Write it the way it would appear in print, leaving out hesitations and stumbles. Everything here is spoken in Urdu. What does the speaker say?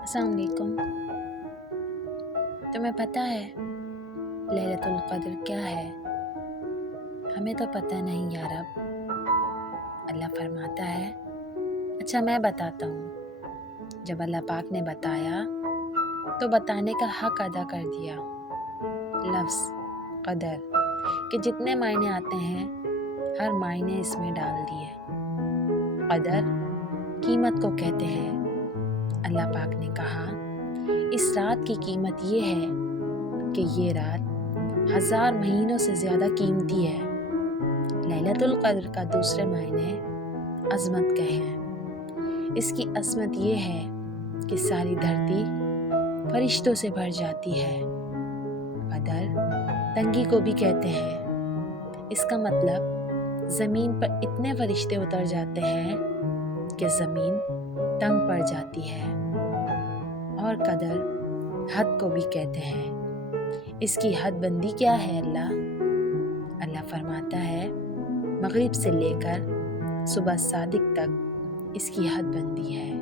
السلام علیکم۔ تمہیں پتہ ہے لیلۃ القدر کیا ہے؟ ہمیں تو پتہ نہیں یا رب۔ اللہ فرماتا ہے، اچھا میں بتاتا ہوں۔ جب اللہ پاک نے بتایا تو بتانے کا حق ادا کر دیا۔ لفظ قدر کہ جتنے معنی آتے ہیں ہر معنی اس میں ڈال دیے۔ قدر قیمت کو کہتے ہیں۔ اللہ پاک نے کہا اس رات کی قیمت یہ ہے کہ یہ رات 1000 مہینوں سے زیادہ قیمتی ہے۔ لیلۃ القدر کا دوسرے معنی عظمت کے ہیں۔ اس کی عظمت یہ ہے کہ ساری دھرتی فرشتوں سے بھر جاتی ہے۔ قدر تنگی کو بھی کہتے ہیں۔ اس کا مطلب زمین پر اتنے فرشتے اتر جاتے ہیں کہ زمین تنگ پڑ جاتی ہے۔ اور قدر حد کو بھی کہتے ہیں۔ اس کی حد بندی کیا ہے اللہ فرماتا ہے مغرب سے لے کر صبح صادق تک اس کی حد بندی ہے۔